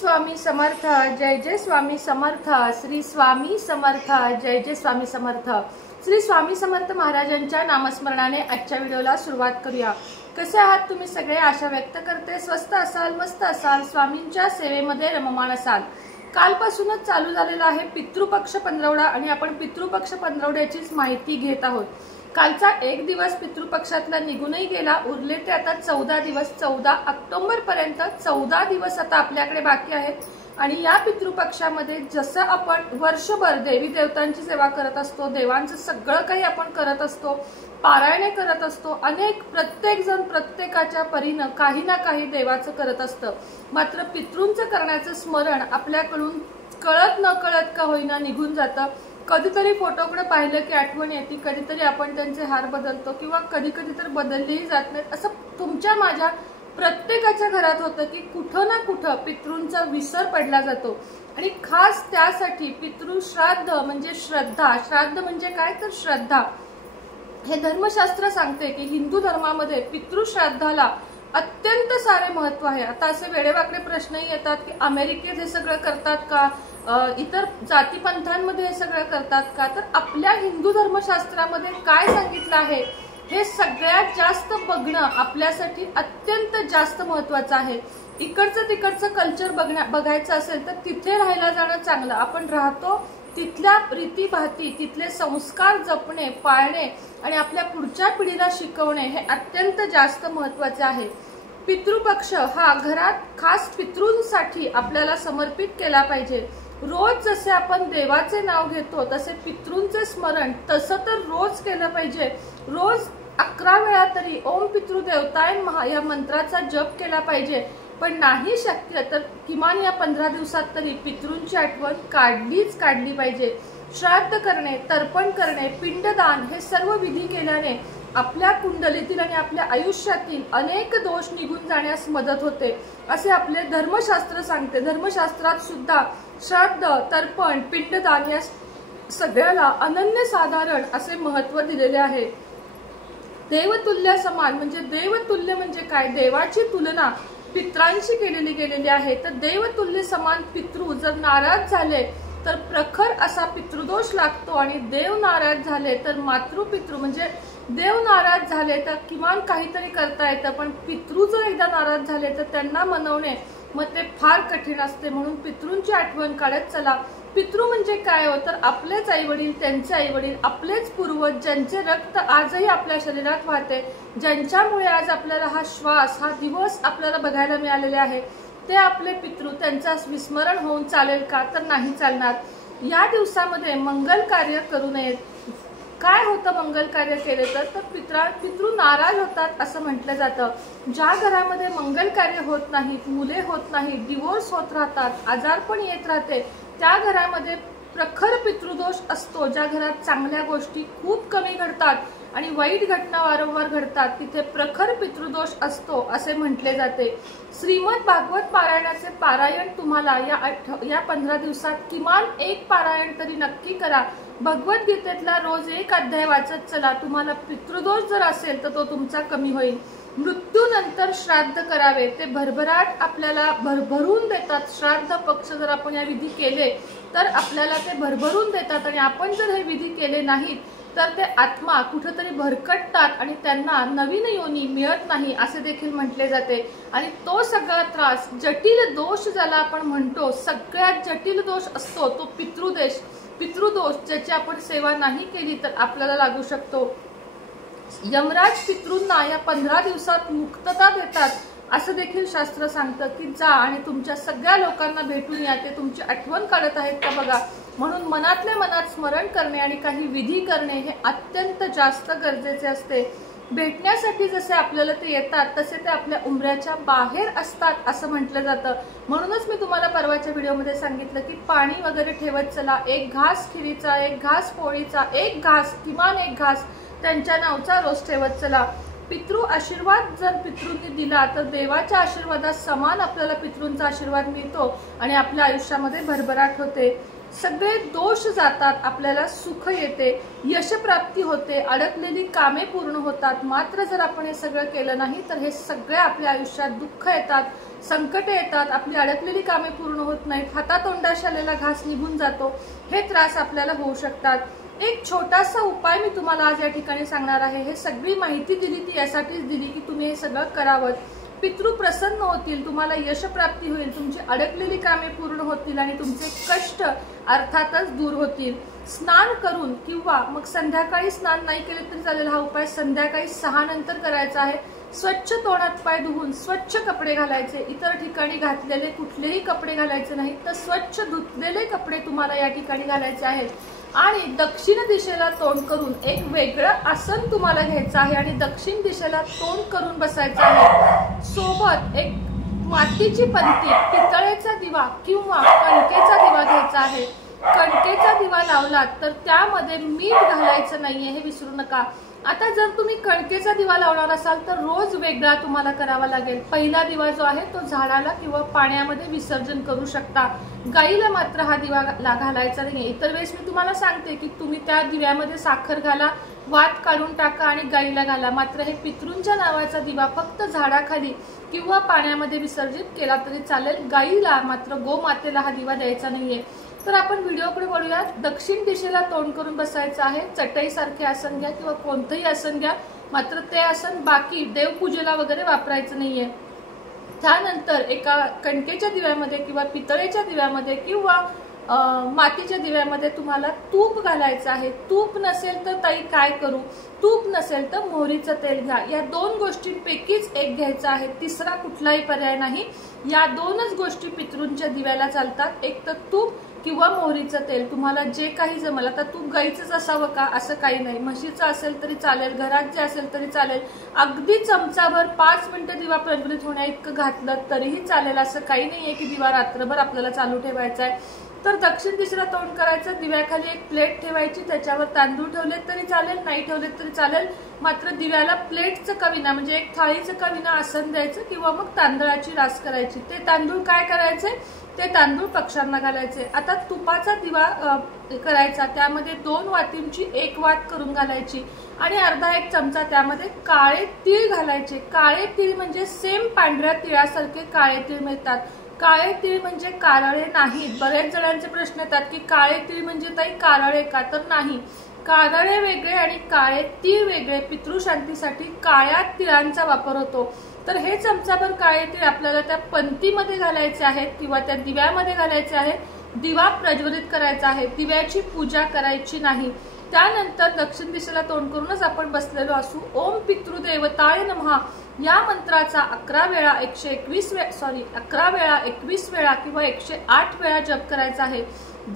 स्वामी समर्थ, जय जय स्वामी समर्थ, श्री स्वामी समर्थ, जय जय स्वामी समर्थ। श्री स्वामी समर्थ महाराजांच्या नामस्मरणाने आजच्या व्हिडिओला सुरुवात करूया। कसे आहात तुम्ही सगळे? आशा व्यक्त करते स्वस्त असाल, मस्त असाल, स्वामींच्या सेवेमध्ये रममाण असाल। कालपासूनच चालू झालेला आहे पितृपक्ष पंधरवडा आणि आपण पितृपक्ष पंधरवड्याचीच माहिती घेत आहोत। कालचा एक दिवस पितृपक्षातला निघूनही गेला, उरले ते आता 14 दिवस, 14 ऑक्टोबर पर्यंत 14 दिवस आता आपल्याकडे बाकी आहेत। आणि या पितृपक्षामध्ये जसं आपण वर्षभर देवी देवतांची सेवा करत असतो, देवांचं सगळं काही आपण करत असतो, पारायणे करत असतो, प्रत्येक जण प्रत्येकाच्या परीनं काही ना काही देवाचं करत असतं। मात्र पितृंचं करण्याचं स्मरण आपल्याकडून कळत न कळत का होईना निघून जातं। कधीतरी फोटोकडे पाहिलं की आठवण येते, कधीतरी आपण त्यांचे हार बदलतो किंवा कधी कधी तर बदललेही जात नाहीत। असं तुमच्या माझ्या प्रत्येकाच्या घरात होतं की कुठं ना कुठं पितृंचा विसर पडला जातो। आणि खास त्यासाठी पितृश्राद्ध म्हणजे श्रद्धा, श्राद्ध म्हणजे काय तर श्रद्धा। हे धर्मशास्त्र सांगते की हिंदू धर्मामध्ये पितृश्राद्धाला अत्यंत सारे महत्व आहे। आता असे वेडेवाकडे प्रश्नही येतात की अमेरिकेत हे सगळं करतात का, इतर जातीपंथांमध्ये हे सगळं करतात का? तर आपल्या हिंदू धर्मशास्त्रामध्ये काय सांगितलं आहे हे सगळ्यात जास्त बघणं आपल्यासाठी अत्यंत जास्त महत्वाचं आहे। इकडचं तिकडचं कल्चर बघायचं असेल तर तिथे राहायला जाणं चांगलं। आपण राहतो तिथल्या रीती भाती, तिथले संस्कार जपणे, पाळणे आणि आपल्या पुढच्या पिढीला शिकवणे हे अत्यंत जास्त महत्वाचे आहे। पितृपक्ष हा घरात खास पितृंसाठी आपल्याला समर्पित केला पाहिजे। रोज जसे आपण देवाचे नाव घेतो तसे पितृंचे स्मरण तसं तर रोज केलं पाहिजे। रोज 11 वेळा तरी ओम पितृदेवताय महा या मंत्राचा जप केला पाहिजे। पण नाही शक्य तर किमान या 15 दिवसात तरी पितृंची आठवण काढलीच पाहिजे। श्राद्ध करणे, तर्पण करणे, पिंडदान हे सर्व विधी केल्याने आपल्या कुंडलीतील आणि आपल्या आयुष्यातील अनेक दोष निघून जाण्यास मदत होते असे आपले धर्मशास्त्र सांगते। धर्मशास्त्रात सुद्धा श्राद्ध, तर्पण, पिंडदान या सगळ्याला अनन्यसाधारण असे महत्व दिलेले आहे। देवतुल्य समान म्हणजे देवतुल्य म्हणजे काय? देवाची तुलना पित्रांशी गेलेली आहे। तर देवतुल्य समान पितृ जर नाराज झाले तर प्रखर असा पितृदोष लागतो आणि देव नाराज झाले तर मातृपितृ म्हणजे देव नाराज झाले तर किमान काहीतरी करता येतं, पण पितृ जर एकदा नाराज झाले तर त्यांना मनवणे मग ते फार कठीण असते। म्हणून पितृंची आठवण काढत चला। पितृ म्हणजे काय हो तर आपलेच आईवडील, त्यांचे आईवडील, आपलेच पूर्वज, ज्यांचे रक्त आजही आपल्या शरीरात वाहते, ज्यांच्यामुळे आज आपल्याला हा श्वास, हा दिवस आपल्याला बघायला मिळालेले आहे, ते आपले पितृ। त्यांचा विस्मरण होऊन चालेल का? तर नाही चालणार। या दिवसामध्ये मंगल कार्य करू नयेत। काय होतं मंगल कार्य केले तर पितृ नाराज होतात असं म्हटलं जातं। ज्या घरामध्ये मंगल कार्य होत नाहीत, मुले होत नाहीत, डिवोर्स होत राहतात, आजारपण येत राहते, त्या घरामध्ये प्रखर पितृदोष असतो। ज्या घरात चांगल्या गोष्टी खूप कमी घडतात आणि वाईट घटना वारंवार घडतात तिथे प्रखर पितृदोष असतो असे म्हटले जाते। श्रीमद भागवत पारायणाचे पारायण तुम्हाला या 15 दिवसात किमान एक पारायण तरी नक्की करा। भगवद्गीतेतला रोज एक अध्याय वाचत चला। तुम्हाला पितृदोष जर असेल तर तो तुमचा कमी होईल। मृत्यूनंतर श्राद्ध करावे, ते भरभराट आपल्याला भरभरून देतात। श्राद्ध पक्ष जर आपण या विधी केले तर आपल्याला ते भरभरून देतात आणि आपण जर हे विधी केले नाहीत तर ते आत्मा कुठेतरी भरकटतात आणि त्यांना नवीन योनी मिळत नाही असे देखील म्हटले जाते। आणि तो सगळा त्रास, जटिल दोष ज्याला आपण म्हणतो, सगळ्यात जटिल दोष असतो तो पितृदोष, ज्याची आपण सेवा नाही केली तर आपल्याला लागू शकतो। यमराज पितृंना या 15 दिवसात मुक्तता देतात असं देखील शास्त्र सांगतं की जा आणि तुमच्या सगळ्या लोकांना भेटून या, ते तुमची आठवण काढत आहेत का बघा। म्हणून मनातल्या मनात स्मरण करणे आणि काही विधी करणे हे अत्यंत जास्त गरजेचे असते। भेटण्यासाठी जसे आपल्याला ते येतात तसे ते आपल्या उंबऱ्याच्या बाहेर असतात असं म्हटलं जातं। म्हणूनच मी तुम्हाला परवाच्या व्हिडिओमध्ये सांगितलं की पाणी वगैरे ठेवत चला, एक घास खिरीचा, एक घास पोळीचा, एक घास, किमान एक घास त्यांच्या नावचा रोज ठेवत चला। पितृ आशीर्वाद जर पितृंनी दिला तर देवाच्या आशीर्वादात समान आपल्याला पितृंचा आशीर्वाद मिळतो आणि आपल्या आयुष्यामध्ये भरभराट होते। सगळे दोष जातात, आपल्याला सुख येते, यशप्राप्ती होते, अडकलेली कामे पूर्ण होतात। मात्र जर आपण हे सगळं केलं नाही तर हे सगळे आपल्या आयुष्यात दुःख येतात, संकट येतात, आपली अडकलेली कामे पूर्ण होत नाहीत, हातातोंडाशी आलेला घास निघून जातो, हे त्रास आपल्याला होऊ शकतात। एक छोटासा उपाय मी तुम्हाला आज या ठिकाणी सांगणार आहे। हे सगळी माहिती दिली ती यासाठीच दिली की तुम्ही हे सगळं करावं, पितृ प्रसन्न होतील, तुम्हाला यशप्राप्ती होईल, तुमची अडकलेली कामे पूर्ण होतील आणि तुमचे कष्ट अर्थातच दूर होतील। स्नान करून किंवा मग संध्याकाळी स्नान नाही केले तरी चालेल, हा उपाय संध्याकाळी 6 नंतर करायचा आहे। स्वच्छ तोंडात पाय धुवून स्वच्छ कपडे घालायचे, इतर ठिकाणी घातलेले कुठलेही कपडे घालायचे नाहीत, तर स्वच्छ धुतलेले कपडे तुम्हाला या ठिकाणी घालायचे आहेत आणि दक्षिण दिशेला तोंड करून एक वेगळं आसन तुम्हाला घ्यायचं आहे आणि दक्षिण दिशेला तोंड करून बसायचं आहे। सोबत एक मातीची पंती, पितळेचा दिवा किंवा कणकेचा दिवा घ्यायचा आहे। कणकेचा दिवा लावलात तर त्यामध्ये मीठ घालायचं नाहीये, हे विसरू नका। आता जर तुम्ही कणकेचा दिवा लावणार असाल तर रोज वेगळा तुम्हाला करावा लागेल। पहिला दिवा जो आहे तो झाडाला किंवा पाण्यामध्ये विसर्जन करू शकता, गाईला मात्र हा दिवा घालायचा नाही। इतर वेळेस मी तुम्हाला सांगते की तुम्ही त्या दिव्यामध्ये साखर घाला, वात काढून टाका आणि गाईला घाला, मात्र हे पितृंच्या नावाचा दिवा फक्त झाडाखाली किंवा पाण्यामध्ये विसर्जित केला तरी चालेल, गाईला मात्र गोमातेला हा दिवा द्यायचा नाहीये। तर आपण व्हिडिओकडे वळूया। दक्षिण दिशेला तोंड करून बसायचं आहे, चटईसारखे आसन घ्या किंवा कोणतेही आसन घ्या, मात्र ते आसन बाकी देवपूजेला वगैरे वापरायचं नाहीये। त्यानंतर एका कणकेच्या दिव्यामध्ये किंवा पितळेच्या दिव्यामध्ये किंवा मातीच्या दिव्यामध्ये तुम्हाला तूप घालायचं आहे। तूप नसेल तर ताई काय करू, तूप नसेल तर मोहरीचं तेल घ्या, या 2 गोष्टींपैकीच एक घ्यायचं आहे, तिसरा कुठलाही पर्याय नाही। या 2च गोष्टी पितृंच्या दिव्याला चालतात, एक तर तूप किंवा मोहरीचं तेल, तुम्हाला जे काही जमलं। आता तूप गाईचंच असावं का असं काही नाही, म्हशीचं असेल तरी चालेल, घरात जे असेल तरी चालेल, अगदी चमचाभर 5 मिनिटं दिवा प्रज्वलित होण्या इतकं घातलं तरीही चालेल, असं काही नाहीये की दिवा रात्रभर आपल्याला चालू ठेवायचा आहे। तर दक्षिण दिशेला तोंड करायचं, दिव्याखाली एक प्लेट ठेवायची, त्याच्यावर तांदूळ ठेवले तरी चालेल, नाही ठेवले तरी चालेल, मात्र दिव्याला प्लेटचं कविना म्हणजे एक थाळीचं कविना आसन द्यायचं किंवा मग तांदळाची रास करायची। ते तांदूळ काय करायचे, ते तांदूळ पक्ष्यांना घालायचे। आता तुपाचा दिवा करायचा, त्यामध्ये 2 वातींची 1 वात करून घालायची आणि अर्धा 1 चमचा त्यामध्ये काळे तीळ घालायचे। काळे तीळ म्हणजे सेम पांढऱ्या तिळासारखे काळे तीळ मिळतात, काळे तीळ म्हणजे कारळे नाहीत। बरेच जणांचे प्रश्न येतात की काळे तीळ म्हणजे ताई कारळे का, तर नाही, कारळे वेगळे आणि काळे तीळ वेगळे। पितृशांतीसाठी काळ्या तिळांचा वापर होतो। तर हे चमचाभर काळे तीळ आपल्याला त्या पंतीमध्ये घालायचे आहेत किंवा त्या दिव्यामध्ये घालायचे आहेत, दिवा प्रज्वलित करायचा आहे, दिव्याची पूजा करायची नाही। त्यानंतर दक्षिण दिशेला तोंड करूनच आपण बसलेलो असू, ओम पितृदेवताय नमः या मंत्राचा 11 वेळा 21 वेळा किंवा 108 वेळा जप करायचा आहे।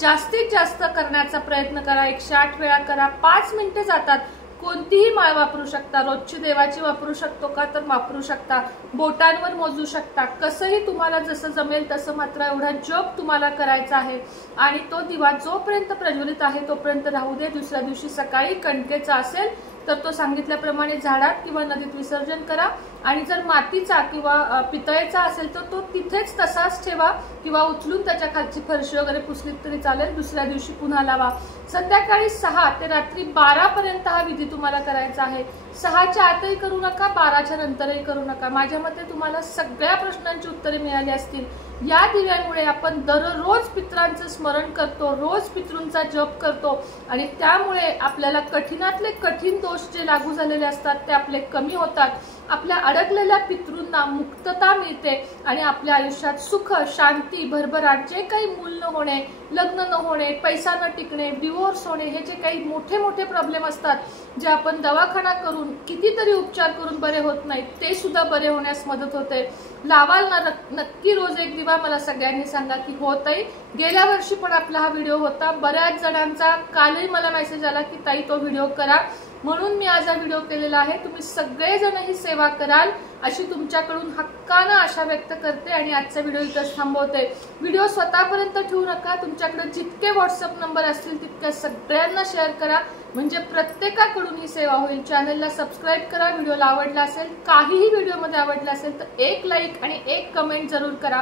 जास्तीत जास्त करण्याचा प्रयत्न करा, 108 वेळा करा, 5 मिनिटे जातात। कोणतीही माळ वापरू शकता, रोजची देवाची वापरू शकतो का, तर वापरू शकता, बोटांवर मोजू शकता, कसंही तुम्हाला जसं जमेल तसं, मात्र एवढा जप तुम्हाला करायचा आहे आणि तो दिवा जोपर्यंत प्रज्वलित आहे तोपर्यंत राहू दे। दुसऱ्या दिवशी सकाळी कणकेचा असेल तर तो सांगितल्याप्रमाणे झाडात किंवा नदीत विसर्जन करा आणि जर मातीचा किंवा पितळेचा असेल तर तो तिथेच तसाच ठेवा किंवा उचलून त्याच्या खालची फरशी वगैरे पुसलीत तरी चालेल, दुसऱ्या दिवशी पुन्हा लावा। संध्याकाळी 6 ते रात्री 12 पर्यंत हा विधी तुम्हाला करायचा आहे। 6च्या आतही करू नका, 12च्या नंतरही करू नका। माझ्या मते तुम्हाला सगळ्या प्रश्नांची उत्तरे मिळाली असतील। या दिव्यांमुळे आपण दररोज पितरांचं स्मरण करतो, रोज पितृंचा जप करतो आणि त्यामुळे आपल्याला कठीणातले कठीण दोष जे लागू झालेले असतात ते आपले कमी होतात, आपल्या अडकलेल्या पितृंना मुक्तता मिळते आणि आपल्या आयुष्यात सुख, शांती, भरभराट, जे काही मूल न होणे, लग्न न होणे, पैसा न टिकणे, डिवोर्स होणे, हे जे काही मोठे मोठे प्रॉब्लेम असतात, जे आपण दवाखाना करून कितीतरी उपचार करून बरे होत नाहीत, ते सुद्धा बरे होण्यास मदत होते। लावाल ना नक्की रोज एक दिवा, मला सगळ्यांनी सांगा की होतही। गेल्या वर्षी पण आपला हा व्हिडिओ होता, बऱ्याच जणांचा कालही मला मेसेज आला की ताई तो व्हिडिओ करा, म्हणून मी आज हा व्हिडिओ केलेला आहे। तुम्ही सगळेजण ही सेवा कराल अशी तुमच्याकडून हक्कानं आशा व्यक्त करते आणि आजचा व्हिडिओ इथंच थांबवते। व्हिडिओ स्वतःपर्यंत ठेवू नका, तुमच्याकडे जितके व्हॉट्सअप नंबर असतील तितक्या सगळ्यांना शेअर करा, म्हणजे प्रत्येकाकडून ही सेवा होईल। चॅनलला सबस्क्राईब करा, व्हिडिओला आवडला असेल, काहीही व्हिडिओमध्ये आवडला असेल तर एक लाईक आणि एक कमेंट जरूर करा।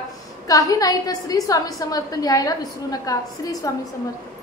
काही नाही तर श्री स्वामी समर्थ लिहायला विसरू नका. श्री स्वामी समर्थ.